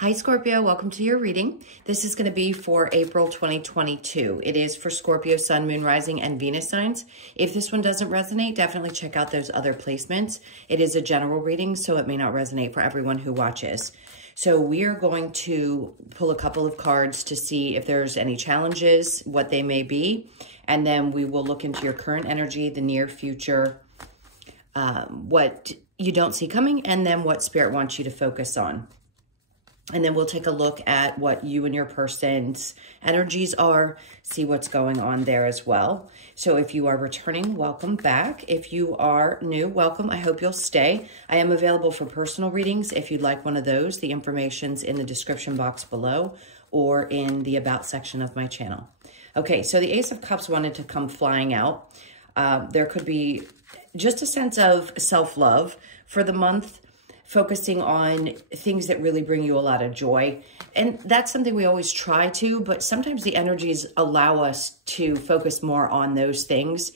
Hi, Scorpio. Welcome to your reading. This is going to be for April 2022. It is for Scorpio, Sun, Moon, Rising, and Venus signs. If this one doesn't resonate, definitely check out those other placements. It is a general reading, so it may not resonate for everyone who watches. So we are going to pull a couple of cards to see if there's any challenges, what they may be, and then we will look into your current energy, the near future, what you don't see coming, and then what Spirit wants you to focus on. And then we'll take a look at what you and your person's energies are, see what's going on there as well. So if you are returning, welcome back. If you are new, welcome. I hope you'll stay. I am available for personal readings. If you'd like one of those, the information's in the description box below or in the About section of my channel. Okay, so the Ace of Cups wanted to come flying out. There could be just a sense of self-love for the month, focusing on things that really bring you a lot of joy. And that's something we always try to, but sometimes the energies allow us to focus more on those things.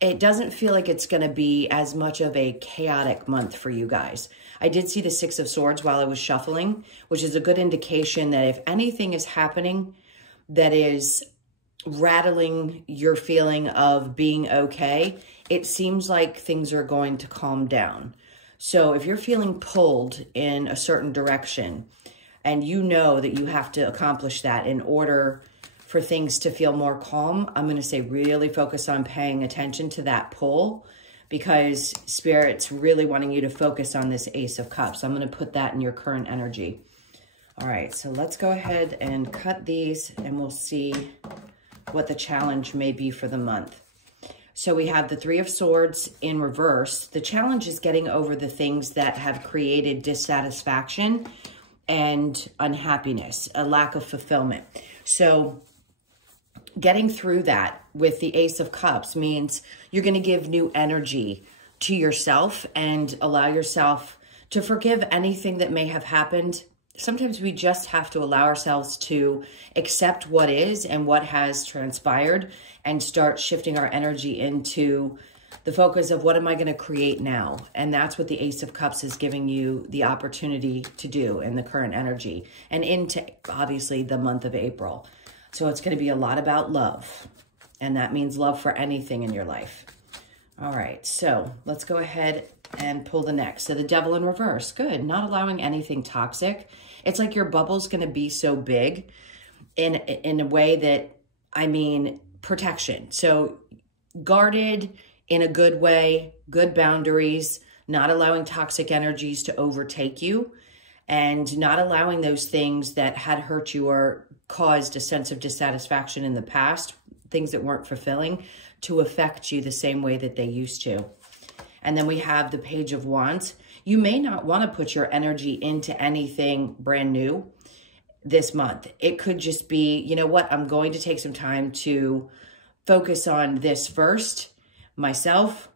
It doesn't feel like it's going to be as much of a chaotic month for you guys. I did see the Six of Swords while I was shuffling, which is a good indication that if anything is happening that is rattling your feeling of being okay, it seems like things are going to calm down. So if you're feeling pulled in a certain direction and you know that you have to accomplish that in order for things to feel more calm, I'm going to say really focus on paying attention to that pull, because Spirit's really wanting you to focus on this Ace of Cups. I'm going to put that in your current energy. All right, so let's go ahead and cut these and we'll see what the challenge may be for the month. So we have the Three of Swords in reverse. The challenge is getting over the things that have created dissatisfaction and unhappiness, a lack of fulfillment. So getting through that with the Ace of Cups means you're going to give new energy to yourself and allow yourself to forgive anything that may have happened. Sometimes we just have to allow ourselves to accept what is and what has transpired and start shifting our energy into the focus of what am I going to create now? And that's what the Ace of Cups is giving you the opportunity to do in the current energy and into, obviously, the month of April. So it's going to be a lot about love, and that means love for anything in your life. All right, so let's go ahead and pull the next. So the Devil in reverse. Good. Not allowing anything toxic. It's like your bubble's going to be so big in a way that, I mean, protection. So guarded in a good way, good boundaries, not allowing toxic energies to overtake you, and not allowing those things that had hurt you or caused a sense of dissatisfaction in the past, things that weren't fulfilling, to affect you the same way that they used to. And then we have the Page of Wands. You may not want to put your energy into anything brand new this month. It could just be, you know what, I'm going to take some time to focus on this first. Myself,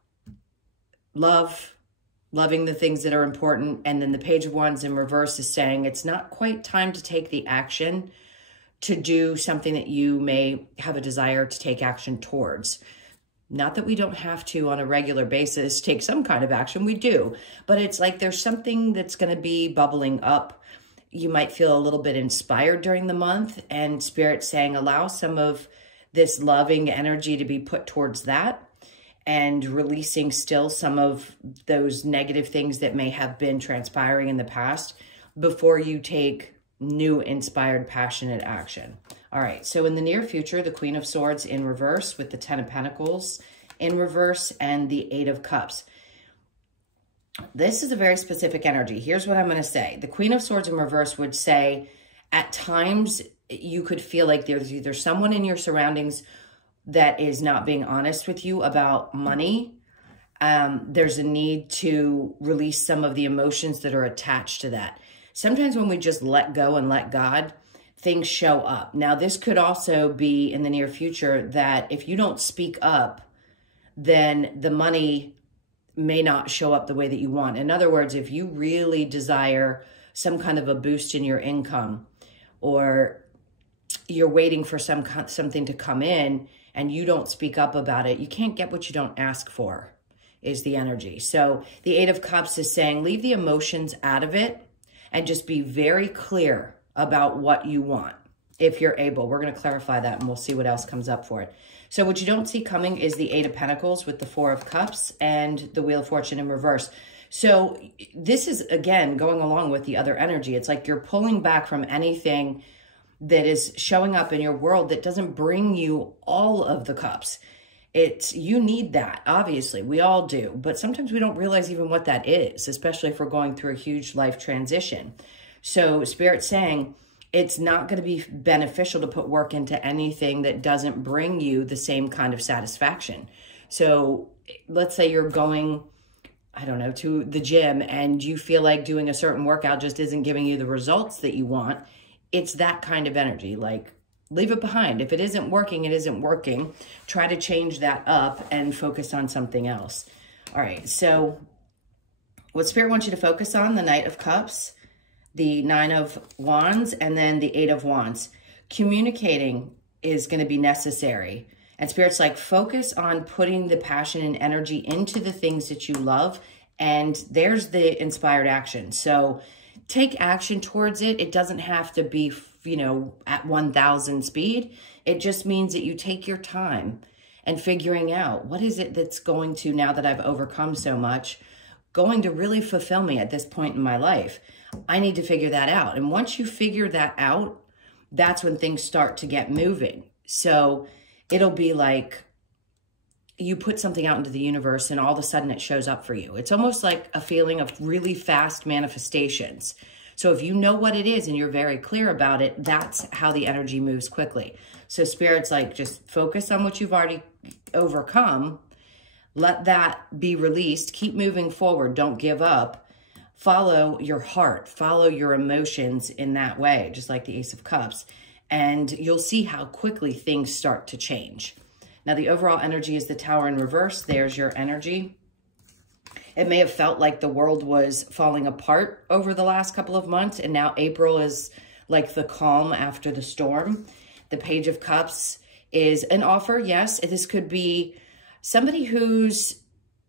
loving the things that are important. And then the Page of Wands in reverse is saying it's not quite time to take the action to do something that you may have a desire to take action towards. Not that we don't have to, on a regular basis, take some kind of action. We do. But it's like there's something that's going to be bubbling up. You might feel a little bit inspired during the month, and Spirit saying allow some of this loving energy to be put towards that, and releasing still some of those negative things that may have been transpiring in the past before you take new, inspired, passionate action. All right, so in the near future, the Queen of Swords in reverse with the Ten of Pentacles in reverse and the Eight of Cups. This is a very specific energy. Here's what I'm going to say. The Queen of Swords in reverse would say at times you could feel like there's either someone in your surroundings that is not being honest with you about money. There's a need to release some of the emotions that are attached to that. Sometimes when we just let go and let God, things show up. Now, this could also be in the near future that if you don't speak up, then the money may not show up the way that you want. In other words, if you really desire some kind of a boost in your income, or you're waiting for something to come in and you don't speak up about it, you can't get what you don't ask for, is the energy. So the Eight of Cups is saying leave the emotions out of it and just be very clear about what you want. If you're able, we're going to clarify that and we'll see what else comes up for it. So what you don't see coming is the Eight of Pentacles with the Four of Cups and the Wheel of Fortune in reverse. So this is, again, going along with the other energy. It's like you're pulling back from anything that is showing up in your world that doesn't bring you all of the cups. You need that, obviously. We all do. But sometimes we don't realize even what that is, especially if we're going through a huge life transition. So Spirit's saying, it's not going to be beneficial to put work into anything that doesn't bring you the same kind of satisfaction. So let's say you're going, I don't know, to the gym and you feel like doing a certain workout just isn't giving you the results that you want. It's that kind of energy. Like, leave it behind. If it isn't working, it isn't working. Try to change that up and focus on something else. All right, so what Spirit wants you to focus on, the Knight of Cups, the Nine of Wands, and then the Eight of Wands. Communicating is going to be necessary. And Spirit's like, focus on putting the passion and energy into the things that you love. And there's the inspired action. So take action towards it. It doesn't have to be, you know, at 1,000 speed. It just means that you take your time and figuring out what is it that's going to, now that I've overcome so much, going to really fulfill me at this point in my life. I need to figure that out. And once you figure that out, that's when things start to get moving. So it'll be like you put something out into the universe and all of a sudden it shows up for you. It's almost like a feeling of really fast manifestations. So if you know what it is and you're very clear about it, that's how the energy moves quickly. So Spirit's like, just focus on what you've already overcome. Let that be released. Keep moving forward. Don't give up. Follow your heart. Follow your emotions in that way, just like the Ace of Cups. And you'll see how quickly things start to change. Now, the overall energy is the Tower in reverse. There's your energy. It may have felt like the world was falling apart over the last couple of months, and now April is like the calm after the storm. The Page of Cups is an offer. Yes, this could be somebody who's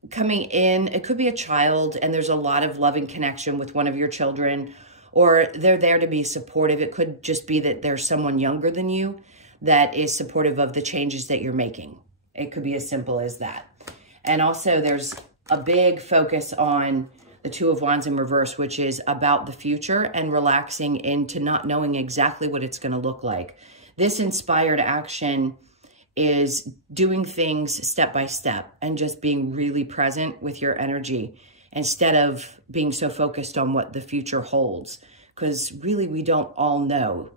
coming in. It could be a child, and there's a lot of loving connection with one of your children, or they're there to be supportive. It could just be that there's someone younger than you that is supportive of the changes that you're making. It could be as simple as that. And also there's a big focus on the Two of Wands in reverse, which is about the future and relaxing into not knowing exactly what it's going to look like. This inspired action is doing things step by step and just being really present with your energy instead of being so focused on what the future holds. Because really, we don't all know.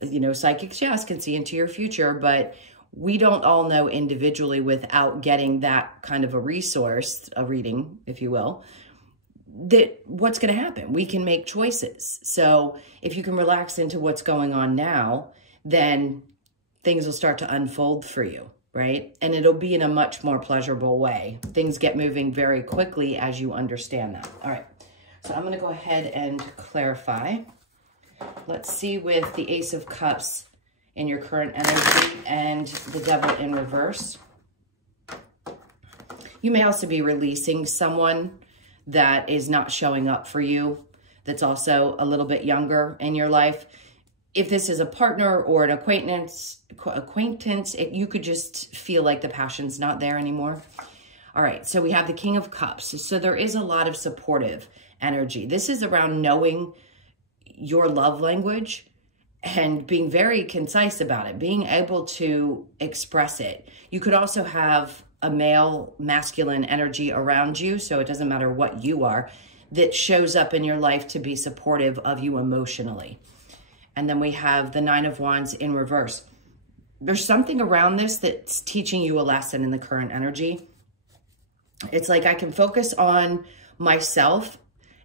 You know, psychics, yes, can see into your future, but we don't all know individually without getting that kind of a resource, a reading, if you will, that what's going to happen. We can make choices. So if you can relax into what's going on now, then things will start to unfold for you, right? And it'll be in a much more pleasurable way. Things get moving very quickly as you understand that. All right, so I'm going to go ahead and clarify. Let's see with the Ace of Cups in your current energy and the Devil in reverse. You may also be releasing someone that is not showing up for you, that's also a little bit younger in your life. If this is a partner or an acquaintance, you could just feel like the passion's not there anymore. All right, so we have the King of Cups. So there is a lot of supportive energy. This is around knowing your love language and being very concise about it, being able to express it. You could also have a male, masculine energy around you, so it doesn't matter what you are, that shows up in your life to be supportive of you emotionally. And then we have the Nine of Wands in reverse. There's something around this that's teaching you a lesson in the current energy. It's like I can focus on myself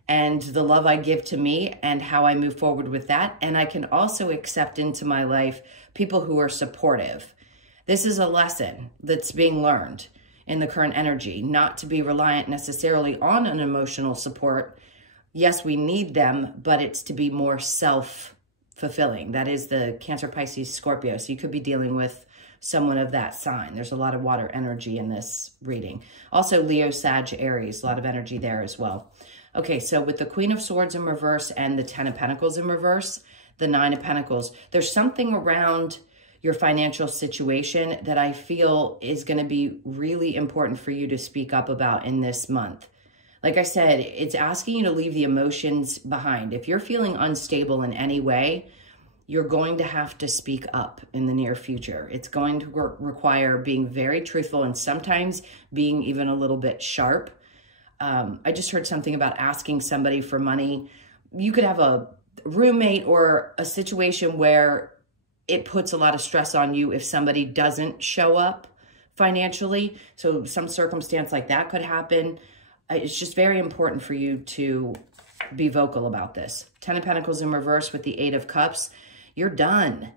and the love I give to me and how I move forward with that. And I can also accept into my life people who are supportive. This is a lesson that's being learned in the current energy, not to be reliant necessarily on an emotional support. Yes, we need them, but it's to be more self-fulfilling. That is the Cancer, Pisces, Scorpio. So you could be dealing with someone of that sign. There's a lot of water energy in this reading. Also Leo, Sag, Aries, a lot of energy there as well. Okay, so with the Queen of Swords in reverse and the Ten of Pentacles in reverse, the Nine of Pentacles, there's something around your financial situation that I feel is going to be really important for you to speak up about in this month. Like I said, it's asking you to leave the emotions behind. If you're feeling unstable in any way, you're going to have to speak up in the near future. It's going to require being very truthful and sometimes being even a little bit sharp. I just heard something about asking somebody for money. You could have a roommate or a situation where it puts a lot of stress on you if somebody doesn't show up financially. So some circumstance like that could happen. It's just very important for you to be vocal about this. Ten of Pentacles in reverse with the Eight of Cups. You're done.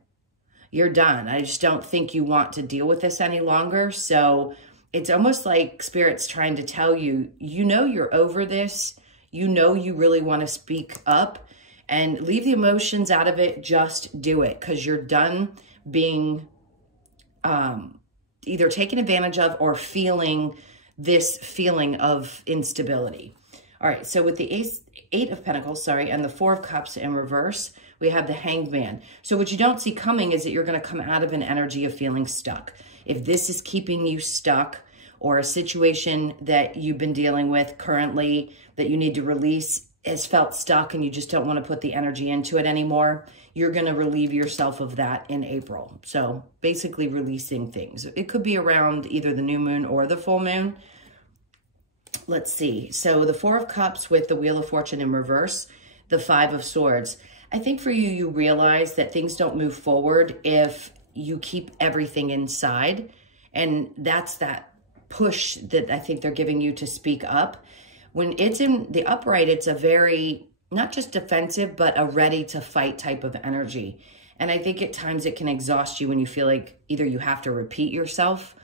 You're done. I just don't think you want to deal with this any longer. So it's almost like Spirit's trying to tell you, you know you're over this. You know you really want to speak up. And leave the emotions out of it. Just do it because you're done being either taken advantage of or feeling this feeling of instability. All right, so with the Eight of Pentacles, and the Four of Cups in reverse, we have the Hanged Man. So what you don't see coming is that you're going to come out of an energy of feeling stuck. If this is keeping you stuck or a situation that you've been dealing with currently that you need to release has felt stuck and you just don't want to put the energy into it anymore, you're going to relieve yourself of that in April. So basically releasing things. It could be around either the new moon or the full moon. Let's see. So the Four of Cups with the Wheel of Fortune in reverse, the Five of Swords. I think for you, you realize that things don't move forward if you keep everything inside. And that's that push that I think they're giving you to speak up. When it's in the upright, it's a very, not just defensive, but a ready to fight type of energy. And I think at times it can exhaust you when you feel like either you have to repeat yourself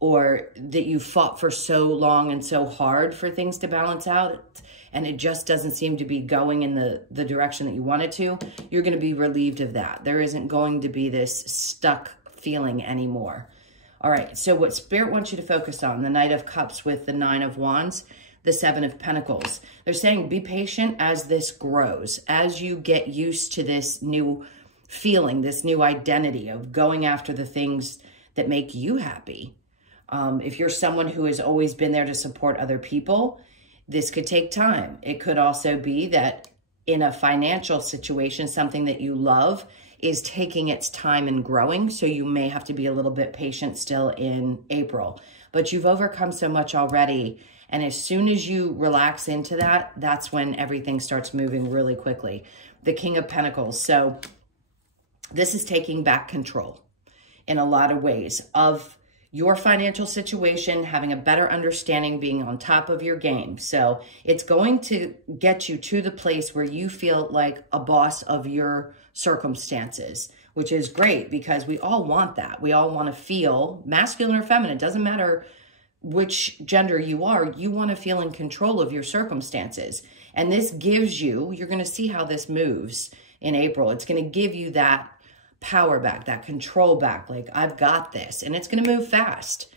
or that you fought for so long and so hard for things to balance out and it just doesn't seem to be going in the direction that you want it to. You're going to be relieved of that. There isn't going to be this stuck feeling anymore. All right, so what Spirit wants you to focus on, the Knight of Cups with the Nine of Wands, the Seven of Pentacles. They're saying be patient as this grows, as you get used to this new feeling, this new identity of going after the things that make you happy. If you're someone who has always been there to support other people, this could take time. It could also be that in a financial situation, something that you love is taking its time and growing. So you may have to be a little bit patient still in April. But you've overcome so much already. And as soon as you relax into that, that's when everything starts moving really quickly. The King of Pentacles. So this is taking back control in a lot of ways of your financial situation, having a better understanding, being on top of your game. So it's going to get you to the place where you feel like a boss of your circumstances, which is great because we all want that. We all want to feel masculine or feminine. It doesn't matter which gender you are, you want to feel in control of your circumstances. And this gives you, you're going to see how this moves in April. It's going to give you that power back, that control back. Like, I've got this, and it's going to move fast.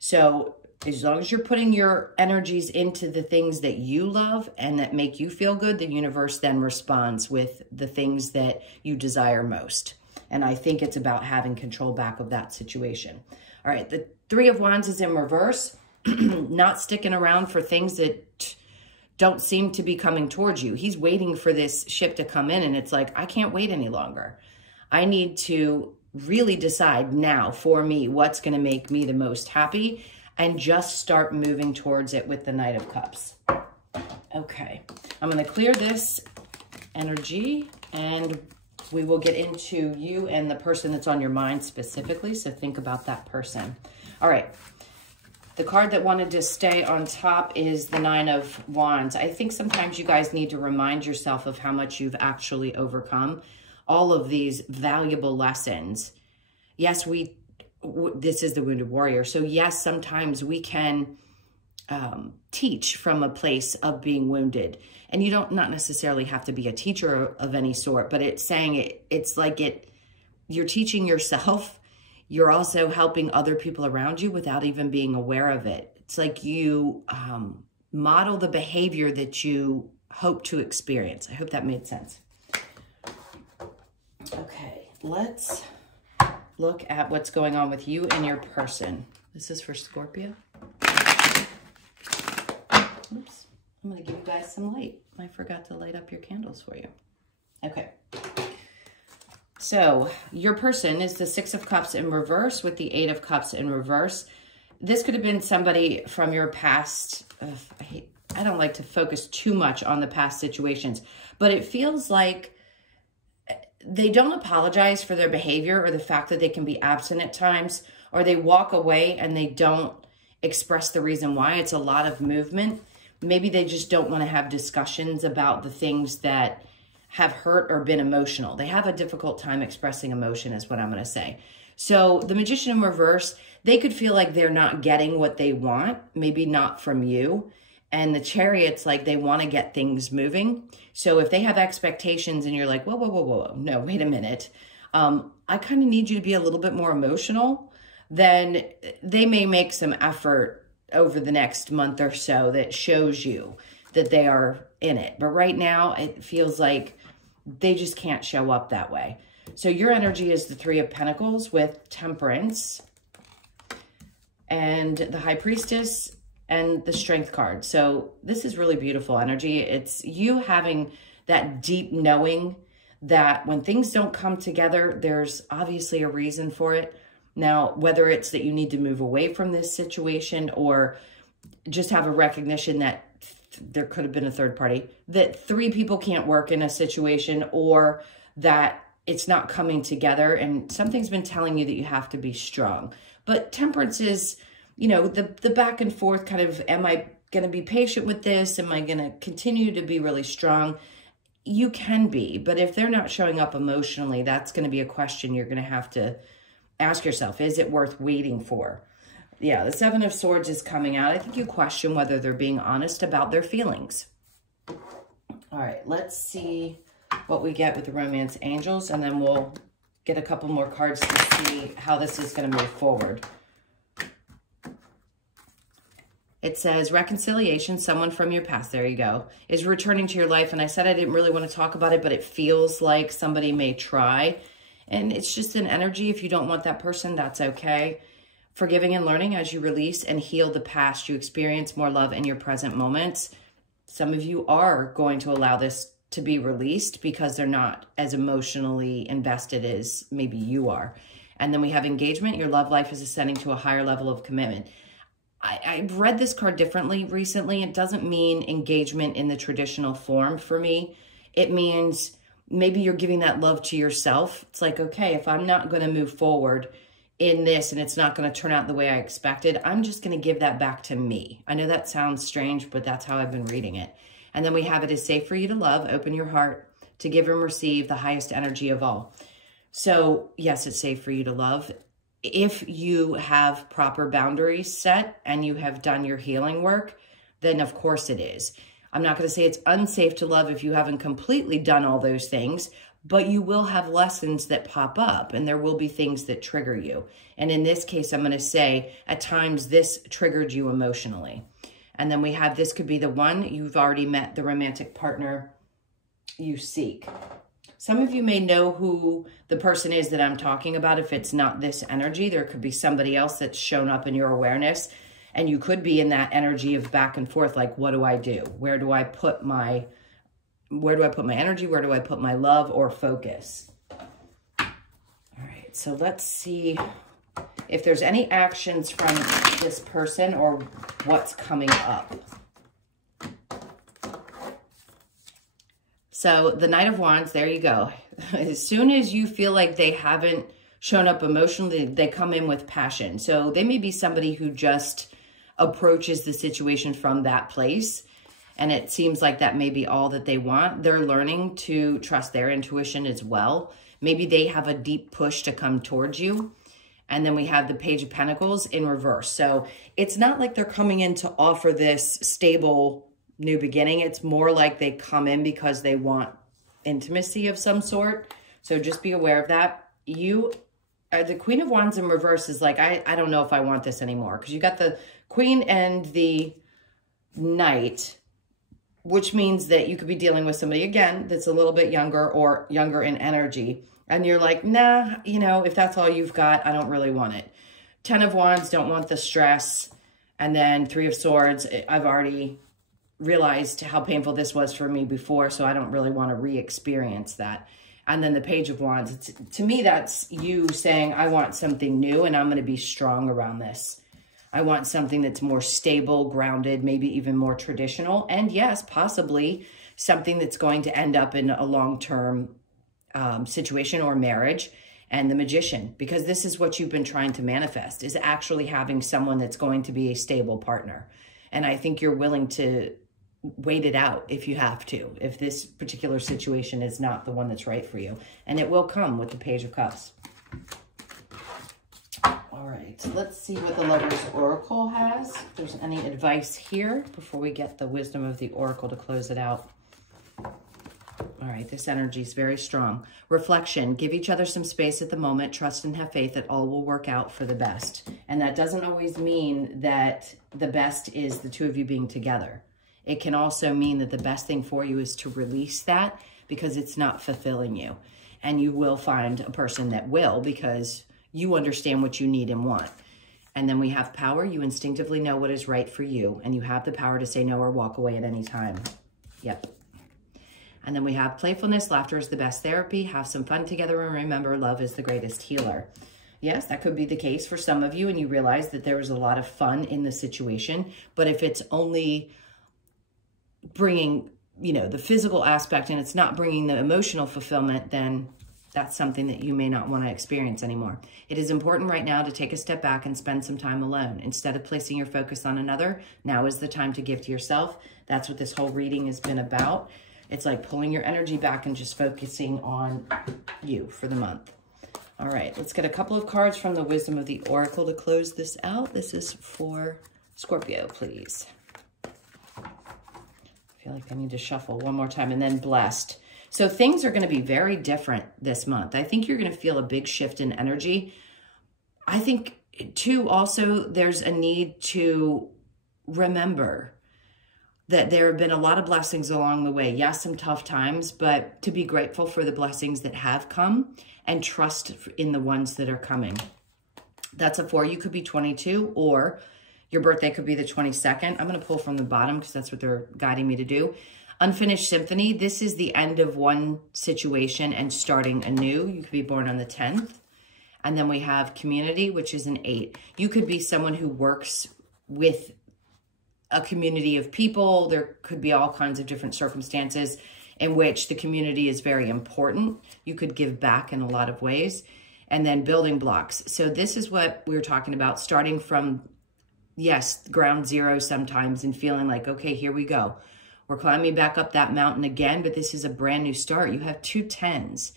So as long as you're putting your energies into the things that you love and that make you feel good, the universe then responds with the things that you desire most. And I think it's about having control back of that situation. All right, the Three of Wands is in reverse, not sticking around for things that don't seem to be coming towards you. He's waiting for this ship to come in, and it's like, I can't wait any longer. I need to really decide now for me what's going to make me the most happy and just start moving towards it with the Knight of Cups. Okay, I'm going to clear this energy and we will get into you and the person that's on your mind specifically. So think about that person. All right. The card that wanted to stay on top is the Nine of Wands. I think sometimes you guys need to remind yourself of how much you've actually overcome. All of these valuable lessons. Yes, this is the Wounded Warrior. So yes, sometimes we can teach from a place of being wounded. And you don't not necessarily have to be a teacher of any sort, but it's saying it's like you're teaching yourself. You're also helping other people around you without even being aware of it. It's like you model the behavior that you hope to experience. I hope that made sense. Okay, let's look at what's going on with you and your person. This is for Scorpio. Oops, I'm gonna give you guys some light. I forgot to light up your candles for you. Okay. So your person is the Six of Cups in reverse with the Eight of Cups in reverse. This could have been somebody from your past. I don't like to focus too much on the past situations, but it feels like they don't apologize for their behavior or the fact that they can be absent at times, or they walk away and they don't express the reason why. It's a lot of movement. Maybe they just don't want to have discussions about the things that have hurt or been emotional. They have a difficult time expressing emotion is what I'm going to say. So the Magician in reverse, they could feel like they're not getting what they want, maybe not from you. And the Chariot's like they want to get things moving. So if they have expectations and you're like, whoa, whoa, whoa, whoa, no, wait a minute. I kind of need you to be a little bit more emotional. Then they may make some effort over the next month or so that shows you that they are in it. But right now it feels like they just can't show up that way. So your energy is the Three of Pentacles with Temperance and the High Priestess and the Strength card. So this is really beautiful energy. It's you having that deep knowing that when things don't come together, there's obviously a reason for it. Now, whether it's that you need to move away from this situation or just have a recognition that there could have been a third party, that three people can't work in a situation, or that it's not coming together and something's been telling you that you have to be strong. But Temperance is, you know, the back and forth kind of, am I going to be patient with this? Am I going to continue to be really strong? You can be, but if they're not showing up emotionally, that's going to be a question you're going to have to ask yourself. Is it worth waiting for? Yeah, the Seven of Swords is coming out. I think you question whether they're being honest about their feelings. All right, let's see what we get with the Romance Angels, and then we'll get a couple more cards to see how this is going to move forward. It says reconciliation, someone from your past, there you go, is returning to your life. And I said I didn't really want to talk about it, but it feels like somebody may try. And it's just an energy. If you don't want that person, that's okay. Forgiving and learning as you release and heal the past, you experience more love in your present moments. Some of you are going to allow this to be released because they're not as emotionally invested as maybe you are. And then we have engagement. Your love life is ascending to a higher level of commitment. I've read this card differently recently. It doesn't mean engagement in the traditional form for me. It means maybe you're giving that love to yourself. It's like, okay, if I'm not going to move forward in this and it's not going to turn out the way I expected, I'm just going to give that back to me. I know that sounds strange, but that's how I've been reading it. And then we have it is safe for you to love, open your heart to give and receive the highest energy of all. So yes, it's safe for you to love. If you have proper boundaries set and you have done your healing work, then of course it is. I'm not going to say it's unsafe to love if you haven't completely done all those things, but you will have lessons that pop up and there will be things that trigger you. And in this case, I'm going to say at times this triggered you emotionally. And then we have, this could be the one you've already met, the romantic partner you seek. Some of you may know who the person is that I'm talking about. If it's not this energy, there could be somebody else that's shown up in your awareness. And you could be in that energy of back and forth, like, what do I do? Where do I put my energy? Where do I put my love or focus? All right, so let's see if there's any actions from this person or what's coming up. So the Knight of Wands, there you go. As soon as you feel like they haven't shown up emotionally, they come in with passion. So they may be somebody who just approaches the situation from that place. And it seems like that may be all that they want. They're learning to trust their intuition as well. Maybe they have a deep push to come towards you. And then we have the Page of Pentacles in reverse. So it's not like they're coming in to offer this stable new beginning. It's more like they come in because they want intimacy of some sort. So just be aware of that. The Queen of Wands in reverse is like, I don't know if I want this anymore. Because you got the Queen and the night, which means that you could be dealing with somebody, again, that's a little bit younger or younger in energy. And you're like, nah, you know, if that's all you've got, I don't really want it. 10 of Wands, don't want the stress. And then 3 of Swords, I've already realized how painful this was for me before, so I don't really want to re-experience that. And then the Page of Wands, to me, that's you saying, I want something new and I'm going to be strong around this. I want something that's more stable, grounded, maybe even more traditional. And yes, possibly something that's going to end up in a long-term situation or marriage. And the Magician, because this is what you've been trying to manifest, is actually having someone that's going to be a stable partner. And I think you're willing to wait it out if you have to, if this particular situation is not the one that's right for you. And it will come with the Page of Cups. All right, let's see what the Lover's Oracle has. If there's any advice here before we get the Wisdom of the Oracle to close it out. All right, this energy is very strong. Reflection, give each other some space at the moment. Trust and have faith that all will work out for the best. And that doesn't always mean that the best is the two of you being together. It can also mean that the best thing for you is to release that because it's not fulfilling you. And you will find a person that will, because you understand what you need and want. And then we have power. You instinctively know what is right for you. And you have the power to say no or walk away at any time. Yep. And then we have playfulness. Laughter is the best therapy. Have some fun together. And remember, love is the greatest healer. Yes, that could be the case for some of you. And you realize that there was a lot of fun in the situation. But if it's only bringing, you know, the physical aspect and it's not bringing the emotional fulfillment, then that's something that you may not want to experience anymore. It is important right now to take a step back and spend some time alone. Instead of placing your focus on another, now is the time to give to yourself. That's what this whole reading has been about. It's like pulling your energy back and just focusing on you for the month. All right, let's get a couple of cards from the Wisdom of the Oracle to close this out. This is for Scorpio, please. I feel like I need to shuffle one more time, and then Blessed. So things are going to be very different this month. I think you're going to feel a big shift in energy. I think, too, also there's a need to remember that there have been a lot of blessings along the way. Yes, some tough times, but to be grateful for the blessings that have come and trust in the ones that are coming. That's a 4. You could be 22, or your birthday could be the 22nd. I'm going to pull from the bottom because that's what they're guiding me to do. Unfinished Symphony. This is the end of one situation and starting anew. You could be born on the 10th. And then we have Community, which is an 8. You could be someone who works with a community of people. There could be all kinds of different circumstances in which the community is very important. You could give back in a lot of ways. And then Building Blocks. So this is what we were talking about, starting from, yes, ground zero sometimes and feeling like, okay, here we go. We're climbing back up that mountain again, but this is a brand new start. You have 2 10s.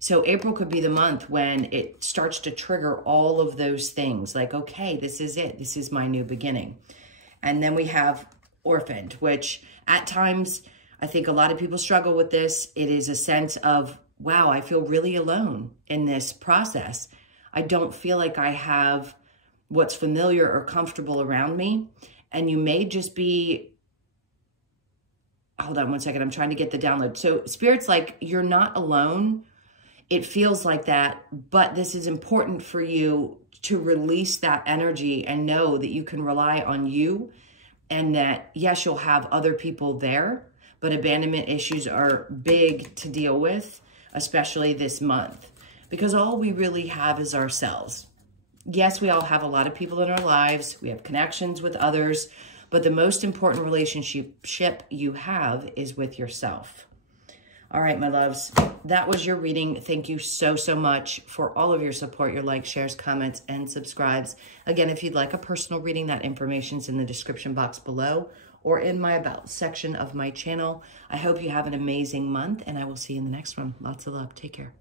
So April could be the month when it starts to trigger all of those things. Like, okay, this is it. This is my new beginning. And then we have Orphaned, which at times, I think a lot of people struggle with this. It is a sense of, wow, I feel really alone in this process. I don't feel like I have what's familiar or comfortable around me. And you may just be, hold on one second, I'm trying to get the download. So Spirit's like, you're not alone. It feels like that, but this is important for you to release that energy and know that you can rely on you, and that, yes, you'll have other people there, but abandonment issues are big to deal with, especially this month, because all we really have is ourselves. Yes, we all have a lot of people in our lives. We have connections with others, but the most important relationship you have is with yourself. All right, my loves, that was your reading. Thank you so, so much for all of your support, your likes, shares, comments, and subscribes. Again, if you'd like a personal reading, that information's in the description box below or in my About section of my channel. I hope you have an amazing month, and I will see you in the next one. Lots of love. Take care.